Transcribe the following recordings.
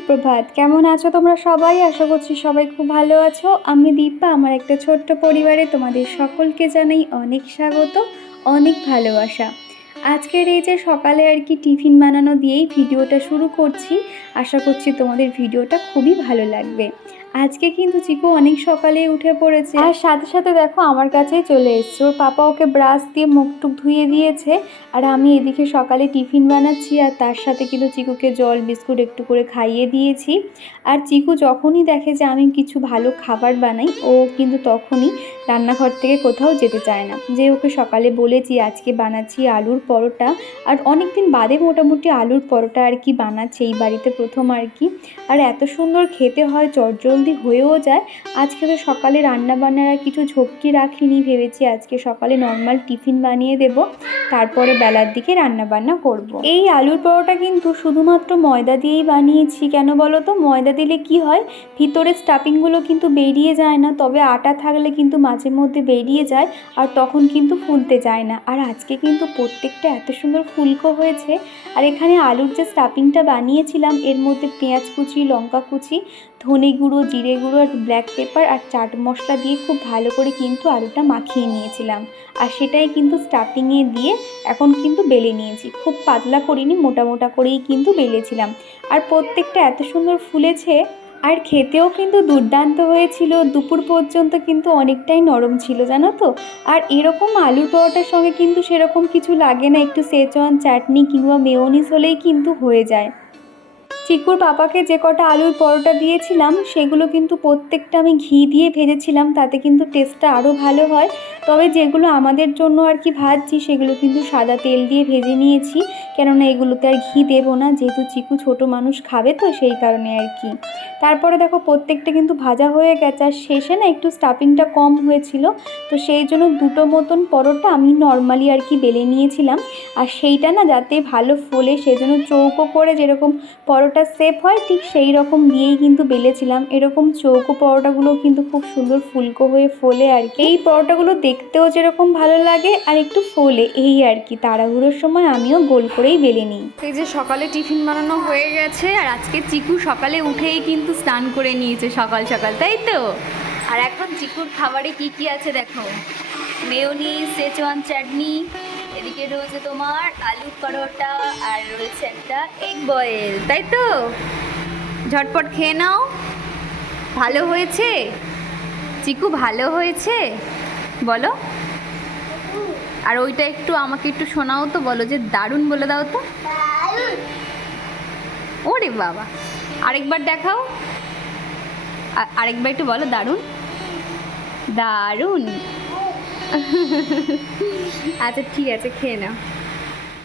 সুপ্রভাত। কেমন আছো তোমরা সবাই? আশা করছি সবাই খুব ভালো আছো। আমি দীপা আমার একটা ছোট্ট পরিবারে তোমাদের সকলকে জানাই অনেক স্বাগত, অনেক ভালোবাসা। আজকের এই যে সকালে আর কি টিফিন বানানো দিয়েই ভিডিওটা শুরু করছি, আশা করছি তোমাদের ভিডিওটা খুবই ভালো লাগবে। আজকে কিন্তু চিকু অনেক সকালে উঠে পড়েছে। আর সাথে সাথে দেখো আমার কাছেই চলে এসছে। ওর পাপা ওকে ব্রাশ দিয়ে মুখ টুক ধুয়ে দিয়েছে। আর আমি এদিকে সকালে টিফিন বানাচ্ছি আর তার সাথে কিন্তু চিকুকে জল, বিস্কুট একটু করে খাইয়ে দিয়েছি। আর চিকু যখনই দেখে যে আমি কিছু ভালো খাবার বানাই, ও কিন্তু তখনই রান্নাঘর থেকে কোথাও যেতে চায় না। যে ওকে সকালে বলেছি, আজকে বানাচ্ছি আলুর পরোটা। আর অনেক দিন বাদে মোটামুটি আলুর পরোটা আর কি বানাচ্ছে এই বাড়িতে প্রথম আর কি। আর এত সুন্দর খেতে হয় চটজলদি হয়েও যায়। আজকে তো সকালে রান্না বান্নার আর কিছু ঝক্কি রাখিনি ভেবেছি। আজকে সকালে নর্মাল টিফিন বানিয়ে দেব। তারপরে বেলার দিকে রান্না বান্না করব। এই আলুর পরোটা কিন্তু শুধুমাত্র ময়দা দিয়েই বানিয়েছি। কেন বলো তো? ময়দা দিলে কি হয়? ভিতরের স্টাফিংগুলো কিন্তু বেরিয়ে যায় না। তবে আটা থাকলে কিন্তু মাঝে মধ্যে বেরিয়ে যায় আর তখন কিন্তু ফুলতে যায় না। আর আজকে কিন্তু প্রত্যেকটা এত সুন্দর ফুলকো হয়েছে। আর এখানে আলুর যে স্টাফিংটা বানিয়েছিলাম, এর মধ্যে পেঁয়াজ কুচি, লঙ্কা কুচি ধনে গুঁড়ো, জিরে গুঁড়ো আর ব্ল্যাক পেপার আর চাট মশলা দিয়ে খুব ভালো করে কিন্তু আলুটা মাখিয়ে নিয়েছিলাম। আর সেটাই কিন্তু স্টাফিংয়ে দিয়ে এখন কিন্তু বেলে নিয়েছি। খুব পাতলা করিনি, মোটা মোটা করেই কিন্তু বেলেছিলাম। আর প্রত্যেকটা এত সুন্দর ফুলেছে, আর খেতেও কিন্তু দুর্দান্ত হয়েছিল। দুপুর পর্যন্ত কিন্তু অনেকটাই নরম ছিল, জানো তো? আর এরকম আলুর পরোটার সঙ্গে কিন্তু সেরকম কিছু লাগে না। একটু সেচন চাটনি কিংবা মেয়োনিজ হলেই কিন্তু হয়ে যায়। চিকুর পাপাকে যে কটা আলুর পরোটা দিয়েছিলাম, সেগুলো কিন্তু প্রত্যেকটা আমি ঘি দিয়ে ভেজেছিলাম, তাতে কিন্তু টেস্টটা আরও ভালো হয়। তবে যেগুলো আমাদের জন্য আর কি ভাজছি, সেগুলো কিন্তু সাদা তেল দিয়ে ভেজে নিয়েছি। কেননা এগুলোতে আর ঘি দেবো না, যেহেতু চিকু ছোট মানুষ খাবে তো সেই কারণে আর কি। তারপরে দেখো প্রত্যেকটা কিন্তু ভাজা হয়ে গেছে, আর শেষে না একটু স্টাফিংটা কম হয়েছিল। তো সেই জন্য দুটো মতন পরোটা আমি নর্মালি আর কি বেলে নিয়েছিলাম। আর সেইটা না যাতে ভালো ফোলে, সেজন্য চৌকো করে যেরকম পরোটা শেপ হয়, ঠিক সেই রকম দিয়েই কিন্তু বেলেছিলাম। এরকম চৌকো পরোটাগুলো কিন্তু খুব সুন্দর ফুলকো হয়ে ফোলে আর কি। এই পরোটাগুলো দেখতেও যেরকম ভালো লাগে আর একটু ফোলে, এই আর কি। তাড়াহুড়োর সময় আমিও গোল করেই বেলে নিই। এই যে সকালে টিফিন বানানো হয়ে গেছে আর আজকে চিকু সকালে উঠেই কিন্তু স্নান করে নিয়েছে সকাল সকাল, তাই তো? আর এখন চিকুর খাবারে কি কি আছে দেখো? মেয়নি সেচওয়ান চাটনি এদিকে রয়েছে তোমার আলু পরোটা আর রয়েছে একটা এগ বয়েল তাই তো? ঝটপট খেয়ে নাও। ভালো হয়েছে? চিকু ভালো হয়েছে? বলো। আর ওইটা একটু আমাকে একটু শোনাও তো, বলো যে দারুণ বলে দাও তো। ওরে বাবা। আরেকবার দেখাও। আরেকবার একটু বলো, দারুণ। দারুণ। আচ্ছা ঠিক আছে, খেয়ে নাও।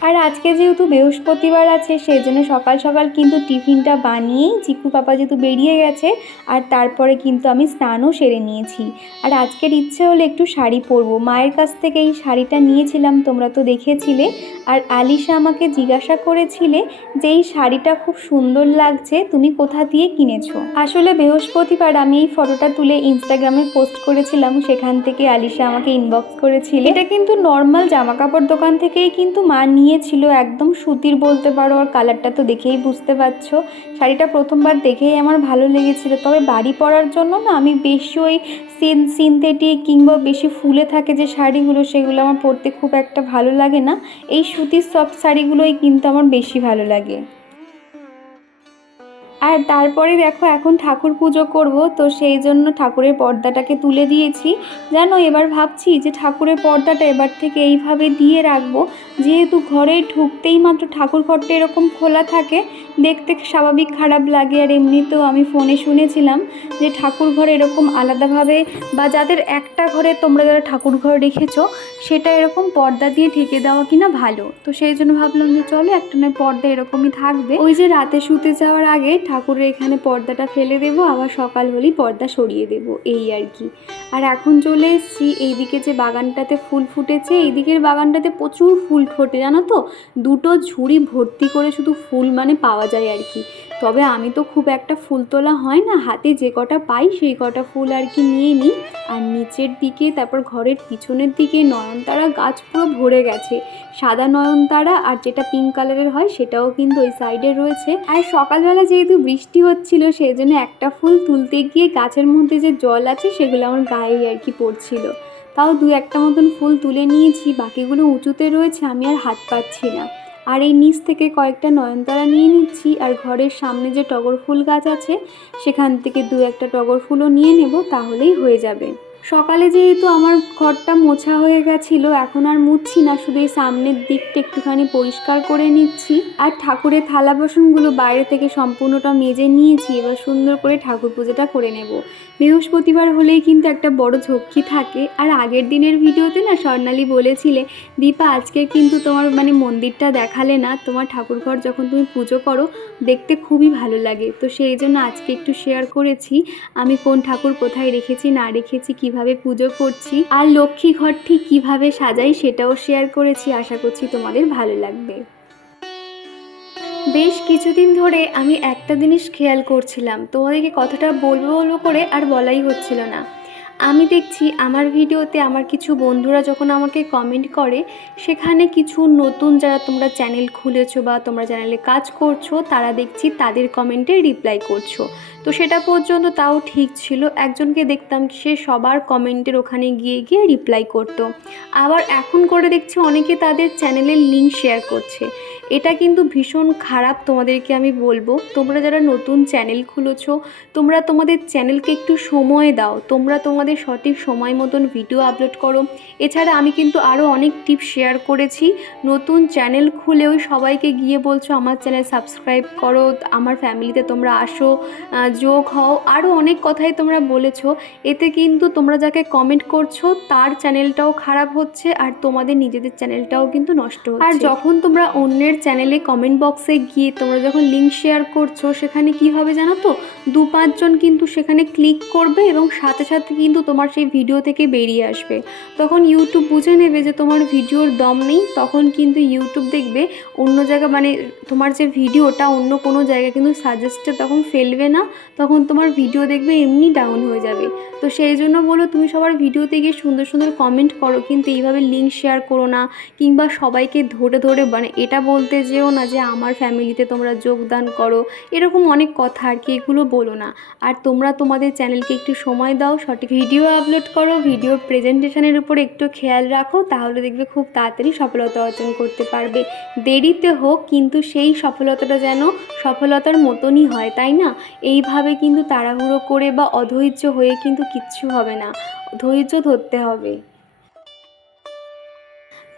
আর আজকে যেহেতু বৃহস্পতিবার আছে, সেই জন্য সকাল সকাল কিন্তু টিফিনটা বানিয়েই চিকু পাপা যেহেতু বেরিয়ে গেছে, আর তারপরে কিন্তু আমি স্নানও সেরে নিয়েছি। আর আজকের ইচ্ছে হলো একটু শাড়ি পরবো। মায়ের কাছ থেকে এই শাড়িটা নিয়েছিলাম, তোমরা তো দেখেছিলে। আর আলিশা আমাকে জিজ্ঞাসা করেছিলে যে এই শাড়িটা খুব সুন্দর লাগছে, তুমি কোথা দিয়ে কিনেছো? আসলে বৃহস্পতিবার আমি এই ফটোটা তুলে ইনস্টাগ্রামে পোস্ট করেছিলাম, সেখান থেকে আলিশা আমাকে ইনবক্স করেছিল। এটা কিন্তু নর্মাল জামা কাপড় দোকান থেকেই কিন্তু মা নিয়েছিল একদম। সুতির বলতে পারো আর কালারটা তো দেখেই বুঝতে পারছ। শাড়িটা প্রথমবার দেখেই আমার ভালো লেগেছিল। তবে বাড়ি পরার জন্য না আমি বেশি ওই সিন সিনথেটিক কিংবা বেশি ফুলে থাকে যে শাড়িগুলো, সেগুলো আমার পরতে খুব একটা ভালো লাগে না। এই সুতির সফট শাড়িগুলোই কিন্তু আমার বেশি ভালো লাগে। আর তারপরে দেখো, এখন ঠাকুর পুজো করব, তো সেই জন্য ঠাকুরের পর্দাটাকে তুলে দিয়েছি। জানো, এবার ভাবছি যে ঠাকুরের পর্দাটা এবার থেকে এইভাবে দিয়ে রাখব। যেহেতু ঘরে ঢুকতেই মাত্র ঠাকুর ঘরটা এরকম খোলা থাকে, দেখতে স্বাভাবিক খারাপ লাগে। আর এমনিতেও আমি ফোনে শুনেছিলাম যে ঠাকুর ঘর এরকম আলাদাভাবে বা যাদের একটা ঘরে তোমরা যারা ঠাকুর ঘর রেখেছো, সেটা এরকম পর্দা দিয়ে ঢেকে দেওয়া কিনা ভালো। তো সেই জন্য ভাবলাম যে চলো একটা নয় পর্দা এরকমই থাকবে। ওই যে রাতে শুতে যাওয়ার আগে ঠাকুরের এখানে পর্দাটা ফেলে দেবো, আবার সকাল হলেই পর্দা সরিয়ে দেবো, এই আর কি। আর এখন চলে এসেছি, এইদিকে যে বাগানটাতে ফুল ফুটেছে, এইদিকের বাগানটাতে প্রচুর ফুল ফোটে, জানো তো? দুটো ঝুড়ি ভর্তি করে শুধু ফুল মানে পাওয়া যায় আর কি। তবে আমি তো খুব একটা ফুল তোলা হয় না, হাতে যে কটা পাই সেই কটা ফুল আর কি নিয়ে নিই। আর নিচের দিকে, তারপর ঘরের পিছনের দিকে নয়নতারা গাছ পুরো ভরে গেছে। সাদা নয়নতারা আর যেটা পিঙ্ক কালারের হয়, সেটাও কিন্তু ওই সাইডে রয়েছে। আর সকালবেলা যেহেতু বৃষ্টি হচ্ছিল সেই জন্য একটা ফুল তুলতে গিয়ে গাছের মধ্যে যে জল আছে, সেগুলো আমার গায়ে আর কি পড়ছিল। তাও দু একটা মতন ফুল তুলে নিয়েছি, বাকিগুলো উঁচুতে রয়েছে, আমি আর হাত পাচ্ছি না। আর এই নিচ থেকে কয়েকটা নয়নতারা নিয়ে নিচ্ছি, আর ঘরের সামনে যে টগর ফুল গাছ আছে, সেখান থেকে দু একটা টগর ফুলও নিয়ে নেব, তাহলেই হয়ে যাবে। সকালে যেহেতু আমার ঘরটা মোছা হয়ে গেছিল, এখন আর মুছছি না, শুধু এই সামনের দিকটা একটুখানি পরিষ্কার করে নিচ্ছি। আর ঠাকুরের থালা বাসনগুলো বাইরে থেকে সম্পূর্ণটা মেজে নিয়েছি, এবার সুন্দর করে ঠাকুর পুজোটা করে নেব। বৃহস্পতিবার হলেই কিন্তু একটা বড় ঝক্কি থাকে। আর আগের দিনের ভিডিওতে না স্বর্ণালী বলেছিলে, দীপা, আজকে কিন্তু তোমার মানে মন্দিরটা দেখালে না, তোমার ঠাকুরঘর যখন তুমি পুজো করো, দেখতে খুবই ভালো লাগে। তো সেই জন্য আজকে একটু শেয়ার করেছি। আমি কোন ঠাকুর কোথায় রেখেছি, না রেখেছি, কীভাবে পুজো করছি আর লক্ষ্মী ঘর ঠিক কীভাবে সাজাই সেটাও শেয়ার করেছি। আশা করছি তোমাদের ভালো লাগবে। বেশ কিছুদিন ধরে আমি একটা জিনিস খেয়াল করছিলাম। তোমাদেরকে কথাটা বলব বলব করে আর বলাই হচ্ছিল না। আমি দেখছি আমার ভিডিওতে আমার কিছু বন্ধুরা যখন আমাকে কমেন্ট করে, সেখানে কিছু নতুন যারা তোমরা চ্যানেল খুলেছো বা তোমরা চ্যানেলে কাজ করছ, তারা দেখছি তাদের কমেন্টে রিপ্লাই করছ। তো সেটা পর্যন্ত তাও ঠিক ছিল। একজনকে দেখতাম সে সবার কমেন্টের ওখানে গিয়ে গিয়ে রিপ্লাই করতো। আবার এখন করে দেখছি অনেকে তাদের চ্যানেলের লিঙ্ক শেয়ার করছে। এটা কিন্তু ভীষণ খারাপ তোমাদেরকে আমি বলব। তোমরা যারা নতুন চ্যানেল খুলেছো, তোমরা তোমাদের চ্যানেলকে একটু সময় দাও। তোমরা তোমাদের সঠিক সময় মতন ভিডিও আপলোড করো। এছাড়া আমি কিন্তু আরও অনেক টিপস শেয়ার করেছি। নতুন চ্যানেল খুলেও সবাইকে গিয়ে বলছো, আমার চ্যানেল সাবস্ক্রাইব করো, আমার ফ্যামিলিতে তোমরা আসো যোগ হও। আরও অনেক কথাই তোমরা বলেছ। এতে কিন্তু তোমরা যাকে কমেন্ট করছ, তার চ্যানেলটাও খারাপ হচ্ছে আর তোমাদের নিজেদের চ্যানেলটাও কিন্তু নষ্ট হচ্ছে। আর যখন তোমরা অন্যের চ্যানেলে কমেন্ট বক্সে গিয়ে তোমরা যখন লিঙ্ক শেয়ার করছ, সেখানে কি হবে জানো তো? দু পাঁচজন কিন্তু সেখানে ক্লিক করবে এবং সাথে সাথে কিন্তু তোমার সেই ভিডিও থেকে বেরিয়ে আসবে। তখন ইউটিউব বুঝে নেবে যে তোমার ভিডিওর দম নেই, তখন কিন্তু ইউটিউব দেখবে অন্য জায়গা মানে তোমার যে ভিডিওটা অন্য কোনো জায়গায় কিন্তু সাজেস্টে তখন ফেলবে না, তখন তোমার ভিডিও দেখবে এমনি ডাউন হয়ে যাবে। তো সেই জন্য বলো তুমি সবার ভিডিওতে গিয়ে সুন্দর সুন্দর কমেন্ট করো, কিন্তু এইভাবে লিঙ্ক শেয়ার করো না, কিংবা সবাইকে ধরে ধরে মানে এটা বলতে যেও না যে আমার ফ্যামিলিতে তোমরা যোগদান করো, এরকম অনেক কথা আর কি, এগুলো বলো না। আর তোমরা তোমাদের চ্যানেলকে একটু সময় দাও, সঠিক ভিডিও আপলোড করো ভিডিও প্রেজেন্টেশনের উপর একটু খেয়াল রাখো, তাহলে দেখবে খুব তাড়াতাড়ি সফলতা অর্জন করতে পারবে। দেরিতে হোক, কিন্তু সেই সফলতাটা যেন সফলতার মতনই হয়, তাই না? এইভাবে কিন্তু তাড়াহুড়ো করে বা অধৈর্য হয়ে কিন্তু কিচ্ছু হবে না। ধৈর্য ধরতে হবে।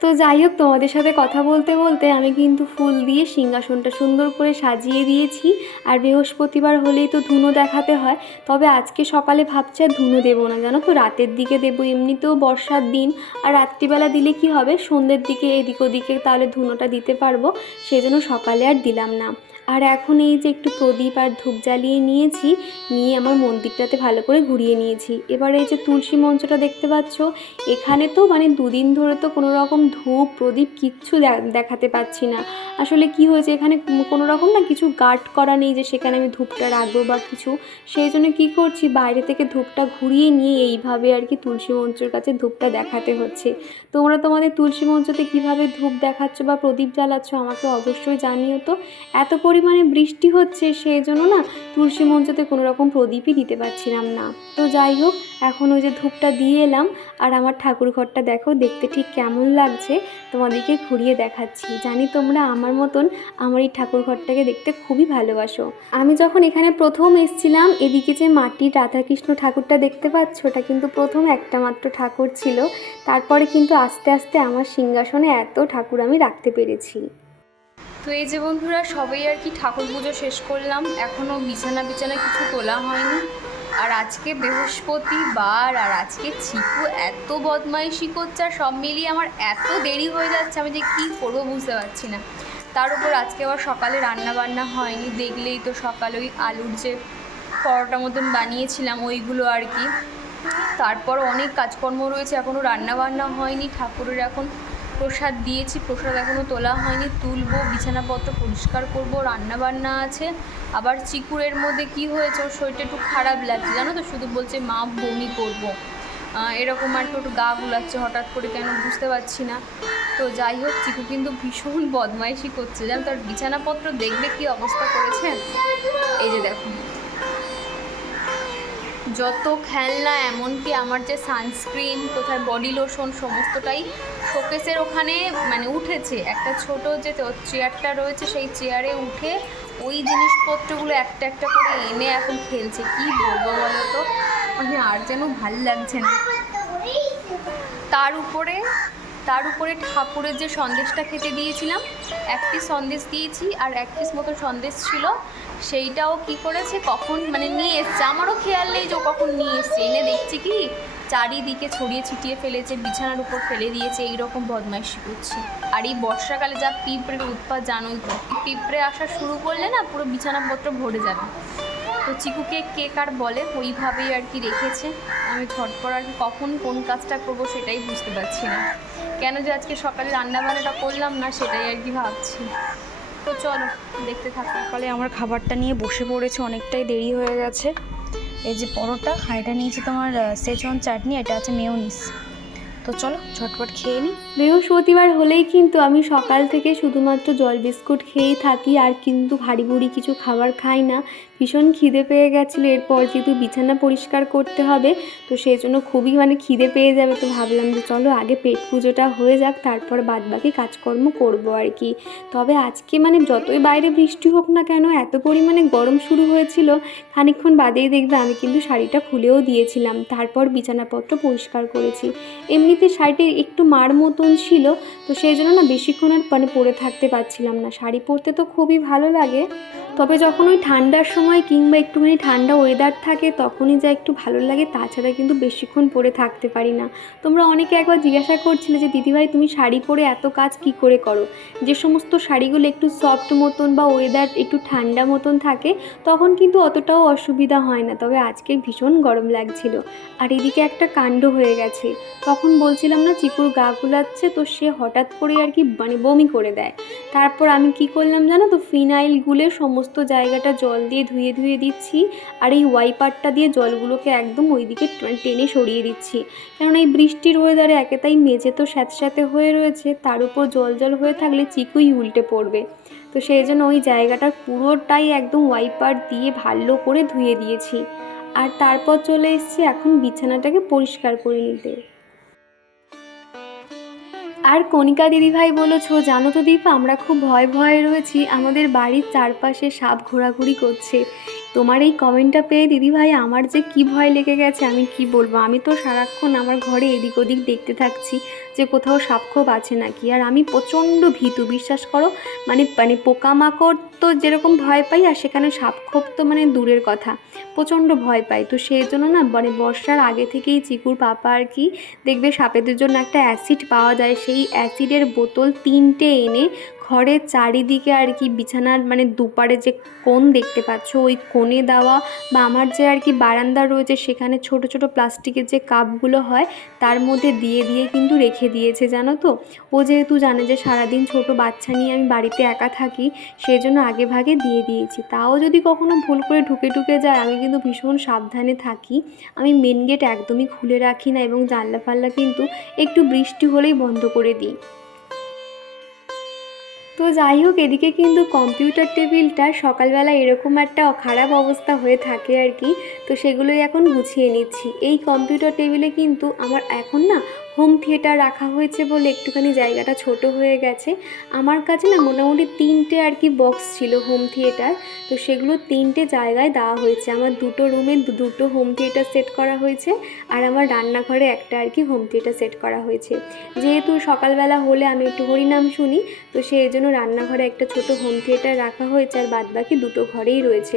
তো যাই হোক, তোমাদের সাথে কথা বলতে বলতে আমি কিন্তু ফুল দিয়ে সিংহাসনটা সুন্দর করে সাজিয়ে দিয়েছি। আর বৃহস্পতিবার হলেই তো ধুনো দেখাতে হয়। তবে আজকে সকালে ভাবছি আর ধুনো দেবো না, জানো তো? রাতের দিকে দেবো, এমনিতেও বর্ষার দিন। আর রাত্রিবেলা দিলে কি হবে? সন্ধ্যের দিকে এদিক ওদিকে তাহলে ধুনোটা দিতে পারব। সেই জন্য সকালে আর দিলাম না। আর এখন এই যে একটু প্রদীপ আর ধূপ জ্বালিয়ে নিয়েছি, নিয়ে আমার মন্দিরটাতে ভালো করে ঘুরিয়ে নিয়েছি। এবার এই যে তুলসী মঞ্চটা দেখতে পাচ্ছ, এখানে তো মানে দুদিন ধরে তো কোনো রকম ধূপ, প্রদীপ কিচ্ছু দেখাতে পাচ্ছি না। আসলে কি হয়েছে, এখানে কোনো রকম না কিছু গার্ড করা নেই যে সেখানে আমি ধূপটা রাখব বা কিছু। সেই জন্য কী করছি, বাইরে থেকে ধূপটা ঘুরিয়ে নিয়ে এইভাবে আর কি তুলসী মঞ্চের কাছে ধূপটা দেখাতে হচ্ছে। তোমরা তোমাদের তুলসী মঞ্চতে কীভাবে ধূপ দেখাচ্ছ বা প্রদীপ জ্বালাচ্ছ আমাকে অবশ্যই জানিও তো। এত পরিমাণে বৃষ্টি হচ্ছে সেই জন্য না তুলসী মঞ্চতে কোনো রকম প্রদীপই দিতে পারছিলাম না। তো যাই হোক, এখন ওই যে ধূপটা দিয়ে এলাম আর আমার ঠাকুর ঘরটা দেখো দেখতে ঠিক কেমন লাগছে, তোমাদেরকে ঘুরিয়ে দেখাচ্ছি। জানি তোমরা আমার মতন আমার এই ঠাকুর ঘরটাকে দেখতে খুবই ভালোবাসো। আমি যখন এখানে প্রথম এসছিলাম, এদিকে যে মাটির রাধাকৃষ্ণ ঠাকুরটা দেখতে পাচ্ছ, ওটা কিন্তু প্রথম একটা মাত্র ঠাকুর ছিল। তারপরে কিন্তু আস্তে আস্তে আমার সিংহাসনে এত ঠাকুর আমি রাখতে পেরেছি। তো এই যে বন্ধুরা, সবাই আর কি ঠাকুর পুজো শেষ করলাম। এখনও বিছানা বিছানা কিছু তোলা হয়নি। আর আজকে বৃহস্পতিবার, আর আজকে চিকু এত বদমাইশি করছে, আর সব মিলিয়ে আমার এত দেরি হয়ে যাচ্ছে, আমি যে কী করব বুঝতে পারছি না। তার উপর আজকে আবার সকালে রান্না বান্না হয়নি, দেখলেই তো সকালে ওই আলুর যে পরোটা মতন বানিয়েছিলাম, ওইগুলো আর কি। তারপর অনেক কাজকর্ম রয়েছে এখনও রান্না বান্না হয়নি, ঠাকুরের এখন প্রসাদ দিয়েছি, প্রসাদ এখনও তোলা হয়নি। তুলবো, বিছানাপত্র পরিষ্কার করব রান্না বান্না আছে। আবার চিকুরের মধ্যে কি হয়েছে? ওর শরীরটা একটু খারাপ লাগছে, জানো তো? শুধু বলছে, মা, বমি করব। এরকম আর একটু গা গুলাচ্ছে, হঠাৎ করে কেন বুঝতে পারছি না। তো যাই হোক, চিকু কিন্তু ভীষণ বদমাইশি করছে। জানো তার বিছানাপত্র দেখবে কি অবস্থা করেছে? এই যে দেখো। যত খেলনা, এমনকি আমার যে সানস্ক্রিন কোথায় বডি লোশন সমস্তটাই শোকেসের ওখানে মানে উঠেছে। একটা ছোট যে চেয়ারটা রয়েছে, সেই চেয়ারে উঠে ওই জিনিসপত্রগুলো একটা একটা করে এনে এখন খেলছে। কি বলব বলো তো? মানে আর যেন ভালো লাগছে না। তার উপরে তার উপরে ঠাকুরের যে সন্দেশটা খেতে দিয়েছিলাম, এক পিস সন্দেশ দিয়েছি আর এক পিস মতো সন্দেশ ছিল। সেইটাও কি করেছে, কখন মানে নিয়ে এসছে। আমারও খেয়াল নেই যে কখন নিয়ে এসছে। এনে দেখছি কি, চারিদিকে ছড়িয়ে ছিটিয়ে ফেলেছে, বিছানার উপর ফেলে দিয়েছে, এইরকম বদমাইশি করছে। আর এই বর্ষাকালে যা পিঁপড়ের উৎপাত জানোই তো, পিঁপড়ে আসা শুরু করলে না পুরো বিছানাপত্র ভরে যাবে। তো চিকুকে কে কার বলে, ওইভাবেই আর কি রেখেছে। আমি ঝটপট আর কখন কোন কাজটা করব সেটাই বুঝতে পারছি না। কেন যে আজকে সকালে রান্নাবান্নাটা করলাম না সেটাই আর কি ভাবছি। তো চলো, দেখতে থাকো। সকালে আমার খাবারটা নিয়ে বসে পড়েছে, অনেকটাই দেরি হয়ে গেছে। এই যে পরোটা, আর এটা নিয়েছি তোমার সেচন চাটনি, এটা আছে মেয়োনিস। তো চলো, ঝটপট খেয়ে নিই বৃহস্পতিবার হলেই কিন্তু আমি সকাল থেকে শুধুমাত্র জল বিস্কুট খেয়েই থাকি, আর কিন্তু ভারী ভুড়ি কিছু খাবার খাই না। ভীষণ খিদে পেয়ে গেছিল, এরপর যেহেতু বিছানা পরিষ্কার করতে হবে, তো সেই জন্য খুবই মানে খিদে পেয়ে যাবে, তো ভাবলাম যে চলো আগে পেট পুজোটা হয়ে যাক, তারপর বাদবাকি কাজকর্ম করব আর কি। তবে আজকে মানে যতই বাইরে বৃষ্টি হোক না কেন, এত পরিমাণে গরম শুরু হয়েছিল, খানিকক্ষণ বাদেই দেখবে আমি কিন্তু শাড়িটা খুলেও দিয়েছিলাম, তারপর বিছানাপত্র পরিষ্কার করেছি। এমনিতে শাড়িটির একটু মার মতন ছিল, তো সেই জন্য না বেশিক্ষণ আর মানে পরে থাকতে পারছিলাম না। শাড়ি পরতে তো খুবই ভালো লাগে। তবে যখন ওই ঠান্ডার সময় কিংবা একটুখানি ঠান্ডা ওয়েদার থাকে, তখনই যা একটু ভালো লাগে, তাছাড়া কিন্তু বেশিক্ষণ পরে থাকতে পারি না। তোমরা অনেকে একবার জিজ্ঞাসা করছিলে যে, দিদিভাই, তুমি শাড়ি পরে এত কাজ কি করে করো? যে সমস্ত শাড়িগুলো একটু সফট মতন বা ওয়েদার একটু ঠান্ডা মতন থাকে, তখন কিন্তু অতটাও অসুবিধা হয় না। তবে আজকে ভীষণ গরম লাগছিল। আর এদিকে একটা কাণ্ড হয়ে গেছে। তখন বলছিলাম না, চিকুর গা গুলাচ্ছে, তো সে হঠাৎ করে আর কি মানে বমি করে দেয়। তারপর আমি কি করলাম জানো তো, ফিনাইল গুলে সমস্ত জায়গাটা জল দিয়ে ধুয়ে ধুয়ে দিচ্ছি, আর এই ওয়াইপারটা দিয়ে জলগুলোকে একদম ওইদিকে টেনে সরিয়ে দিচ্ছি। কেননা এই বৃষ্টির ওয়েদারে একে তাই মেঝে তো স্যাঁতস্যাঁতে হয়ে রয়েছে, তার উপর জল জল হয়ে থাকলে চিকুই উল্টে পড়বে। তো সেই জন্য ওই জায়গাটার পুরোটাই একদম ওয়াইপার দিয়ে ভালো করে ধুয়ে দিয়েছি। আর তারপর চলে এসেছি এখন বিছানাটাকে পরিষ্কার করে নিতে। আর কণিকা দিদিভাই বলেছ, জানো তো দীপা, আমরা খুব ভয় ভয়ে রয়েছি, আমাদের বাড়ির চারপাশে সাপ ঘোরাঘুরি করছে। তোমার এই কমেন্টটা পেয়ে দিদিভাই, আমার যে কি ভয় লেগে গেছে আমি কি বলব? আমি তো সারাক্ষণ আমার ঘরে এদিক ওদিক দেখতে থাকছি যে কোথাও সাপখোপ আছে নাকি। আর আমি প্রচণ্ড ভীতু, বিশ্বাস করো? মানে মানে পোকামাকড় তো যেরকম ভয় পাই, আর সেখানে সাপখোপ তো মানে দূরের কথা। প্রচণ্ড ভয় পাই। তো সেই জন্য না মানে বর্ষার আগে থেকেই চিকুর পাপা আর কি দেখবে সাপেদের জন্য একটা অ্যাসিড পাওয়া যায়। সেই অ্যাসিডের বোতল তিনটে এনে ঘরের চারিদিকে আর কি বিছানার মানে দুপারে যে কোণ দেখতে পাচ্ছ, ওই কোণে দেওয়া বা আমার যে আর কি বারান্দা রয়েছে সেখানে ছোট ছোট প্লাস্টিকের যে কাপগুলো হয়, তার মধ্যে দিয়ে দিয়ে কিন্তু রেখে দিয়েছে, জানো তো? ও যেহেতু জানে যে সারাদিন ছোট বাচ্চা নিয়ে আমি বাড়িতে একা থাকি সেই জন্য আগে ভাগে দিয়ে দিয়েছি। তাও যদি কখনো ভুল করে ঢুকে ঢুকে যায়, আমি কিন্তু ভীষণ সাবধানে থাকি। আমি মেন গেট একদমই খুলে রাখি না এবং জানলা ফাল্লা কিন্তু একটু বৃষ্টি হলেই বন্ধ করে দিই। তো যাই হোক, এদিকে কিন্তু কম্পিউটার টেবিলটা সকালবেলা এরকম একটা খারাপ অবস্থা হয়ে থাকে আর কি। তো সেগুলোই এখন গুছিয়ে নিচ্ছি। এই কম্পিউটার টেবিলে কিন্তু আমার এখন না হোম থিয়েটার রাখা হয়েছে বলে একটুখানি জায়গাটা ছোট হয়ে গেছে। আমার কাছে না মোটামুটি তিনটে আর কি বক্স ছিল হোম থিয়েটার। তো সেগুলো তিনটে জায়গায় দেওয়া হয়েছে। আমার দুটো রুমে দুটো হোম থিয়েটার সেট করা হয়েছে আর আমার রান্নাঘরে একটা আর কি হোম থিয়েটার সেট করা হয়েছে। যেহেতু সকালবেলা হলে আমি একটু হরিনাম শুনি, তো সেই জন্য রান্নাঘরে একটা ছোট হোম থিয়েটার রাখা হয়েছে আর বাদবাকি দুটো ঘরেই রয়েছে।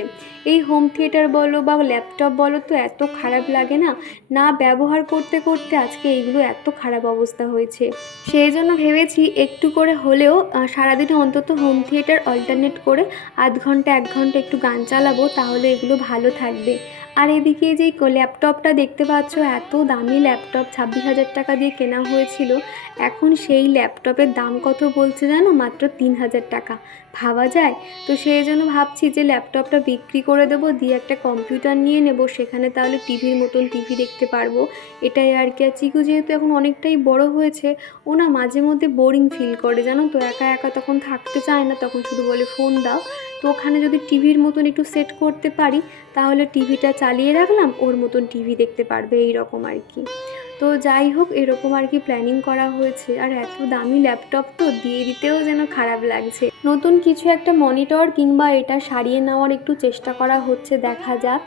এই হোম থিয়েটার বলো বা ল্যাপটপ বলো তো এত খারাপ লাগে না? না ব্যবহার করতে করতে আজকে এইগুলো এত খারাপ অবস্থা হয়েছে। সেই জন্য ভেবেছি একটু করে হলেও সারাদিনে অন্তত হোম থিয়েটার অল্টারনেট করে আধ ঘণ্টা, এক ঘণ্টা একটু গান চালাবো, তাহলে এগুলো ভালো থাকবে। আর এদিকে যে ল্যাপটপটা দেখতে পাচ্ছ, এত দামি ল্যাপটপ, ছাব্বিশ হাজার টাকা দিয়ে কেনা হয়েছিল। এখন সেই ল্যাপটপের দাম কত বলছে জানো? মাত্র তিন হাজার টাকা। ভাবা যায়? তো সেই জন্য ভাবছি যে ল্যাপটপটা বিক্রি করে দেবো, দিয়ে একটা কম্পিউটার নিয়ে নেব, সেখানে তাহলে টিভির মতন টিভি দেখতে পারব। এটাই আর কি। আর চিকু যেহেতু এখন অনেকটাই বড় হয়েছে, ও না মাঝে মধ্যে বোরিং ফিল করে, জানো তো? একা একা তখন থাকতে চায় না, তখন শুধু বলে, ফোন দাও। তো ওখানে যদি টিভির মতন একটু সেট করতে পারি তাহলে টিভিটা চালিয়ে রাখলাম ওর মতন টিভি দেখতে পারবে এই রকম আর কি। তো যাই হোক এরকম আর কি প্ল্যানিং করা হয়েছে। আর এত দামি ল্যাপটপ তো দিয়ে দিতেও যেন খারাপ লাগছে। নতুন কিছু একটা মনিটর কিংবা এটা সারিয়ে নেওয়ার একটু চেষ্টা করা হচ্ছে দেখা যাক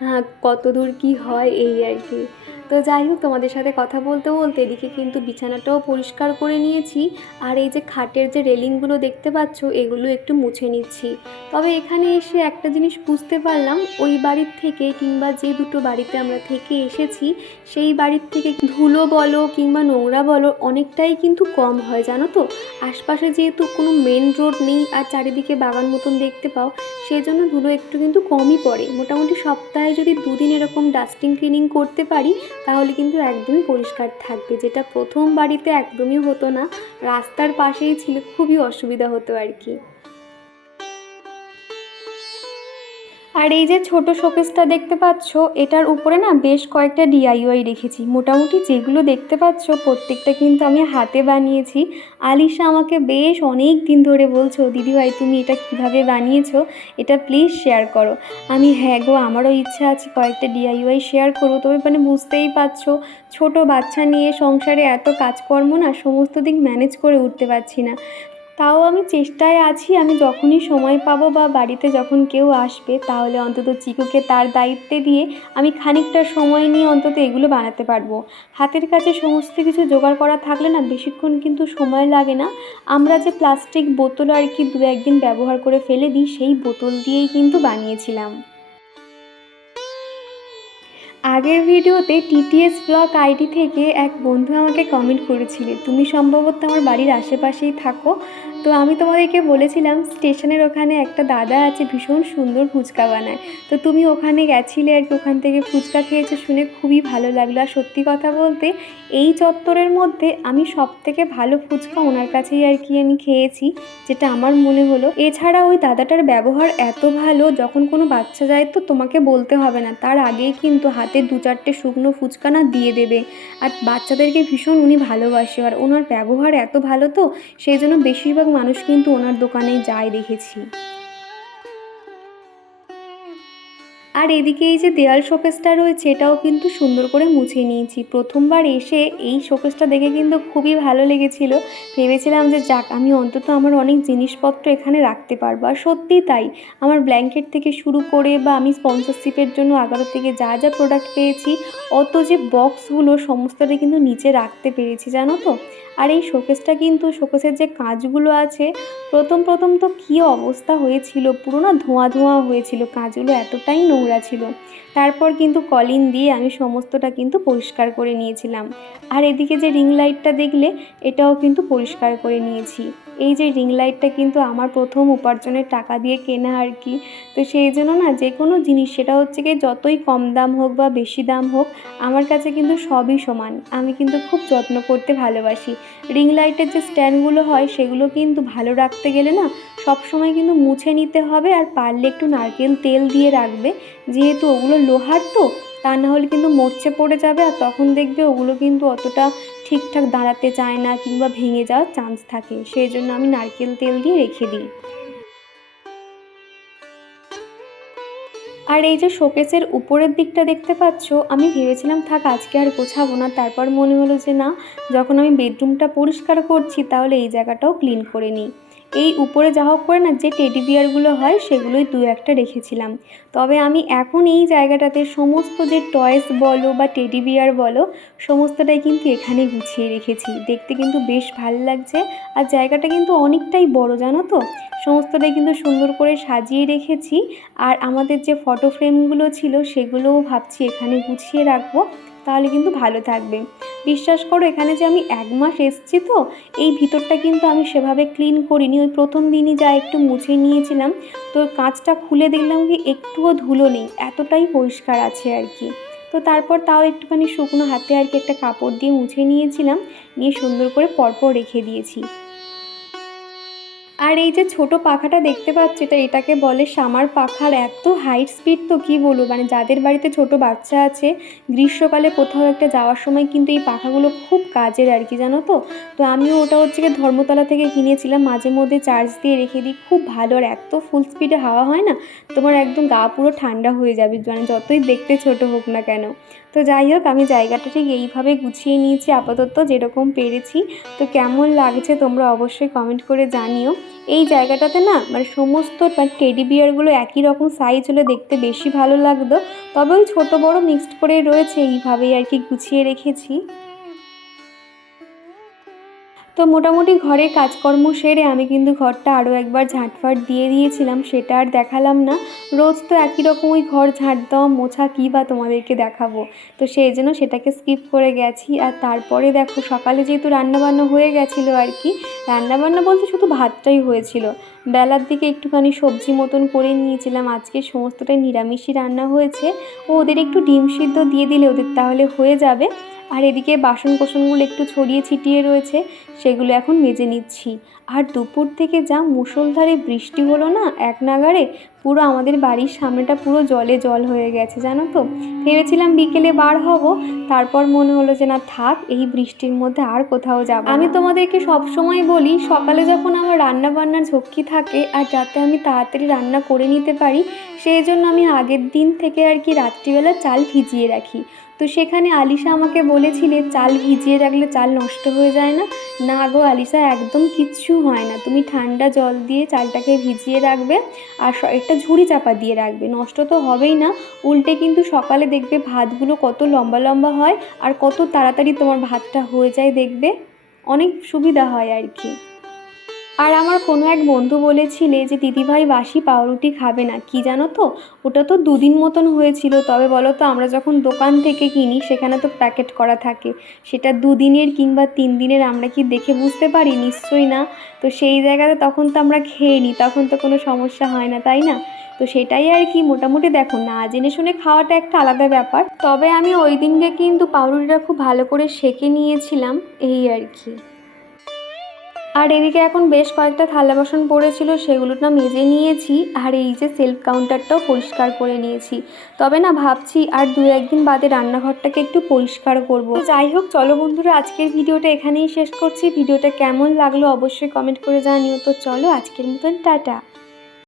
হ্যাঁ, কত দূর কী হয় এই আর কি। তো যাই হোক, তোমাদের সাথে কথা বলতে বলতে এদিকে কিন্তু বিছানাটাও পরিষ্কার করে নিয়েছি। আর এই যে খাটের যে রেলিংগুলো দেখতে পাচ্ছ, এগুলো একটু মুছে নিচ্ছি। তবে এখানে এসে একটা জিনিস বুঝতে পারলাম, ওই বাড়ির থেকে কিংবা যে দুটো বাড়িতে আমরা থেকে এসেছি, সেই বাড়ির থেকে ধুলো বলো কিংবা নোংরা বলো অনেকটাই কিন্তু কম হয়, জানো তো? আশপাশে যেহেতু কোনো মেন রোড নেই আর চারিদিকে বাগান মতন দেখতে পাও সেই জন্য ধুলো একটু কিন্তু কমই পড়ে। মোটামুটি সপ্তাহে যদি দুদিন এরকম ডাস্টিং ক্লিনিং করতে পারি তাহলে কিন্তু একদমই পরিষ্কার থাকবে। যেটা প্রথম বাড়িতে একদমই হতো না, রাস্তার পাশেই ছিল, খুবই অসুবিধা হতো আর কি। আর এই যে ছোট শোকেসটা দেখতে পাচ্ছ, এটার উপরে না বেশ কয়েকটা ডিআইওয়াই রেখেছি। মোটামুটি যেগুলো দেখতে পাচ্ছ, প্রত্যেকটা কিন্তু আমি হাতে বানিয়েছি। আলিশা আমাকে বেশ অনেক দিন ধরে বলছো দিদিভাই, তুমি এটা কীভাবে বানিয়েছো? এটা প্লিজ শেয়ার করো। আমি হ্যাঁ গো, আমারও ইচ্ছা আছে কয়েকটা ডিআইওয়াই শেয়ার করব। তবে মানে বুঝতেই পারছ, ছোট বাচ্চা নিয়ে সংসারে এত কাজকর্ম না, সমস্ত দিক ম্যানেজ করে উঠতে পারছি না। তাও আমি চেষ্টায় আছি, আমি যখনই সময় পাবো বা বাড়িতে যখন কেউ আসবে, তাহলে অন্তত চিকুকে তার দায়িত্বে দিয়ে আমি খানিকটা সময় নিয়ে অন্তত এগুলো বানাতে পারব। হাতের কাছে সমস্ত কিছু জোগাড় করা থাকলে না বেশিক্ষণ কিন্তু সময় লাগে না। আমরা যে প্লাস্টিক বোতল আর কি দু একদিন ব্যবহার করে ফেলে দিই, সেই বোতল দিয়েই কিন্তু বানিয়েছিলাম। আগের ভিডিওতে টিটিএস ব্লগ আইডি থেকে এক বন্ধু আমাকে কমেন্ট করেছিলে, তুমি সম্ভবত আমার বাড়ির আশেপাশেই থাকো। তো আমি তোমাদেরকে বলেছিলাম, স্টেশনের ওখানে একটা দাদা আছে ভীষণ সুন্দর ফুচকা বানায়। তো তুমি ওখানে গেছিলে আর কি, ওখান থেকে ফুচকা খেয়েছো শুনে খুবই ভালো লাগল। আর সত্যি কথা বলতে, এই চত্বরের মধ্যে আমি সব থেকে ভালো ফুচকা ওনার কাছেই আর কি আমি খেয়েছি, যেটা আমার মনে হলো। এছাড়া ওই দাদাটার ব্যবহার এত ভালো, যখন কোনো বাচ্চা যায় তো তোমাকে বলতে হবে না, তার আগেই কিন্তু হাতে দু চারটে শুকনো ফুচকা না দিয়ে দেবে। আর বাচ্চাদেরকে ভীষণ উনি ভালোবাসে। আর ওনার ব্যবহার এত ভালো তো, সেই জন্য বেশিরভাগ মানুষ কিন্তু ওনার দোকানে যায় দেখেছি। আর এদিকে এই যে দেয়াল শোকেসটা রয়েছে, এটাও কিন্তু সুন্দর করে মুছে নিয়েছি। প্রথমবার এসে এই শোকেসটা দেখে কিন্তু খুবই ভালো লেগেছিল। ভেবেছিলাম যে যাক, আমি অন্তত আমার অনেক জিনিসপত্র এখানে রাখতে পারব। আর সত্যিই তাই, আমার ব্ল্যাঙ্কেট থেকে শুরু করে বা আমি স্পন্সরশিপের জন্য আগারো থেকে যা যা প্রোডাক্ট পেয়েছি, অত যে বক্সগুলো সমস্তটা কিন্তু নিচে রাখতে পেরেছি, জানো তো? আর এই শোকেসটা কিন্তু, শোকেসের যে কাঁচগুলো আছে, প্রথম প্রথম তো কী অবস্থা হয়েছিল, পুরো না ধোঁয়া ধোঁয়া হয়েছিল কাজগুলো এতটাই নোংরা ছিল। তারপর কিন্তু কলিন দিয়ে আমি সমস্তটা কিন্তু পরিষ্কার করে নিয়েছিলাম। আর এদিকে যে রিং লাইটটা দেখলে, এটাও কিন্তু পরিষ্কার করে নিয়েছি। এই যে রিং লাইটটা কিন্তু আমার প্রথম উপার্জনের টাকা দিয়ে কেনা আর কি, তো সেই জন্য না যে কোনো জিনিস সেটা হচ্ছে কি যতই কম দাম হোক বা বেশি দাম হোক আমার কাছে কিন্তু সবই সমান। আমি কিন্তু খুব যত্ন করতে ভালোবাসি। রিং লাইটের যে স্ট্যান্ডগুলো হয় সেগুলো কিন্তু ভালো রাখতে গেলে না সব সময় কিন্তু মুছে নিতে হবে আর পারলে একটু নারকেল তেল দিয়ে রাখবে। যেহেতু ওগুলো লোহার তো তা না হলে কিন্তু মরচে পড়ে যাবে আর তখন দেখবে ওগুলো কিন্তু অতটা ঠিকঠাক দাঁড়াতে চায় না কিংবা ভেঙে যাওয়ার চান্স থাকে। সেই জন্য আমি নারকেল তেল দিয়ে রেখে দিই। আর এই যে শোকেসের উপরের দিকটা দেখতে পাচ্ছ, আমি ভেবেছিলাম থাক আজকে আর গোছাবো না, তারপর মনে হলো যে না, যখন আমি বেডরুমটা পরিষ্কার করছি তাহলে এই জায়গাটাও ক্লিন করে নিই। এই উপরে যা হোক করে না যে টেডি বিয়ারগুলো হয় সেগুলোই দু একটা রেখেছিলাম। তবে আমি এখন এই জায়গাটাতে সমস্ত যে টয়েস বলো বা টেডি বিয়ার বলো, সমস্তটাই কিন্তু এখানে গুছিয়ে রেখেছি। দেখতে কিন্তু বেশ ভালো লাগছে আর জায়গাটা কিন্তু অনেকটাই বড়, জানো তো? সমস্তটাই কিন্তু সুন্দর করে সাজিয়ে রেখেছি। আর আমাদের যে ফটো ফ্রেমগুলো ছিল সেগুলোও ভাবছি এখানে গুছিয়ে রাখব। তাহলে কিন্তু ভালো থাকবে। বিশ্বাস করো, এখানে যে আমি এক মাস এসছি তো, এই ভিতরটা কিন্তু আমি সেভাবে ক্লিন করিনি। ওই প্রথম দিনই যা একটু মুছে নিয়েছিলাম, তো কাঁচটা খুলে দেখলাম কি একটুও ধুলো নেই, এতটাই পরিষ্কার আছে আর কি। তো তারপর তাও একটুখানি শুকনো হাতে আর কি একটা কাপড় দিয়ে মুছে নিয়েছিলাম, নিয়ে সুন্দর করে পরপর রেখে দিয়েছি। আর এই যে ছোট পাখাটা দেখতে পাচ্ছি এটা এটাকে বলে সামার পাখার এত হাইট স্পিড তো কি বলব? মানে যাদের বাড়িতে ছোট বাচ্চা আছে, গ্রীষ্মকালে কোথাও একটা যাওয়ার সময় কিন্তু এই পাখাগুলো খুব কাজের আর কি, জানো তো? তো আমিও ওটা হচ্ছে গিয়ে ধর্মতলা থেকে কিনেছিলাম। মাঝে মধ্যে চার্জ দিয়ে রেখে দিই। খুব ভালো। আর এত ফুল স্পিডে হাওয়া হয় না, তোমার একদম গা পুরো ঠান্ডা হয়ে যাবে। মানে যতই দেখতে ছোট হোক না কেন। তো যাই হোক, আমি জায়গাটা ঠিক এইভাবে গুছিয়ে নিয়েছি, আপাতত যেরকম পেরেছি। তো কেমন লাগছে তোমরা অবশ্যই কমেন্ট করে জানিও। এই জায়গাটাতে না মানে সমস্ত মানে টেডি বিয়ারগুলো একই রকম সাইজ হলে দেখতে বেশি ভালো লাগতো। তবে ওই ছোটো বড়ো মিক্সড করে রয়েছে, এইভাবেই আর কি গুছিয়ে রেখেছি। তো মোটামুটি ঘরের কাজকর্ম সেরে আমি কিন্তু ঘরটা আরও একবার ঝাঁটফাট দিয়ে দিয়েছিলাম, সেটা আর দেখালাম না। রোজ তো একই রকম ওই ঘর ঝাঁট দেওয়া মোছা কী বা তোমাদেরকে দেখাবো। তো সেই জন্য সেটাকে স্কিপ করে গেছি। আর তারপরে দেখো, সকালে যেহেতু রান্নাবান্না হয়ে গেছিল আর কি, রান্নাবান্না বলতে শুধু ভাতটাই হয়েছিল। বেলার দিকে একটুখানি সবজি মতন করে নিয়েছিলাম। আজকে সমস্তটাই নিরামিষই রান্না হয়েছে। ও ওদের একটু ডিম সিদ্ধ দিয়ে দিলে ওদের তাহলে হয়ে যাবে। আর এদিকে বাসন কোসনগুলো একটু ছড়িয়ে ছিটিয়ে রয়েছে, সেগুলো এখন মেজে নিচ্ছি। আর দুপুর থেকে যা মুষলধারে বৃষ্টি হলো না, এক নাগাড়ে পুরো আমাদের বাড়ির সামনেটা পুরো জলে জল হয়ে গেছে, জানো তো? ভেবেছিলাম বিকেলে বার হব, তারপর মনে হলো যে না থাক, এই বৃষ্টির মধ্যে আর কোথাও যাব আমি তোমাদেরকে সব সময় বলি, সকালে যখন আমার রান্না বান্নার ঝক্কি থাকে আর যাতে আমি তাড়াতাড়ি রান্না করে নিতে পারি, সেই জন্য আমি আগের দিন থেকে আর কি রাত্রিবেলা চাল ভিজিয়ে রাখি। তো সেখানে আলিশা আমাকে বলেছিলে, চাল ভিজিয়ে রাখলে চাল নষ্ট হয়ে যায় না? না গো আলিশা, একদম কিচ্ছু হয় না। তুমি ঠান্ডা জল দিয়ে চালটাকে ভিজিয়ে রাখবে, আর একটা ঝুড়ি চাপা দিয়ে রাখবে। নষ্ট তো হবেই না। উল্টে কিন্তু সকালে দেখবে ভাতগুলো কত লম্বা লম্বা হয় আর কত তাড়াতাড়ি তোমার ভাতটা হয়ে যায় দেখবে। অনেক সুবিধা হয় আর কি। আর আমার কোনো এক বন্ধু বলেছিলে যে, দিদিভাই বাসি পাউরুটি খাবে না। কি জানো তো? ওটা তো দুদিন মতন হয়েছিল। তবে বলো তো, আমরা যখন দোকান থেকে কিনি, সেখানে তো প্যাকেট করা থাকে। সেটা দুদিনের কিংবা তিন দিনের আমরা কি দেখে বুঝতে পারি? নিশ্চয়ই না। তো সেই জায়গাতে তখন তো আমরা খেয়ে নিই, তখন তো কোনো সমস্যা হয় না, তাই না? তো সেটাই আর কি। মোটামুটি দেখো, না জেনে শুনে খাওয়াটা একটা আলাদা ব্যাপার। তবে আমি ওই দিনকে কিন্তু পাউরুটিটা খুব ভালো করে সেকে নিয়েছিলাম, এই আর কি। আর এদিকে এখন বেশ কয়েকটা থালা বাসন পড়েছিল, সেগুলো না মেজে নিয়েছি, আর এই যে সেলফ কাউন্টারটাও পরিষ্কার করে নিয়েছি। তবে না ভাবছি আর দু একদিন বাদে রান্নাঘরটাকে একটু পরিষ্কার করব। যাই হোক, চলো বন্ধুরা, আজকের ভিডিওটা এখানেই শেষ করছি। ভিডিওটা কেমন লাগল অবশ্যই কমেন্ট করে জানিও। তো চলো আজকের মতন, টাটা।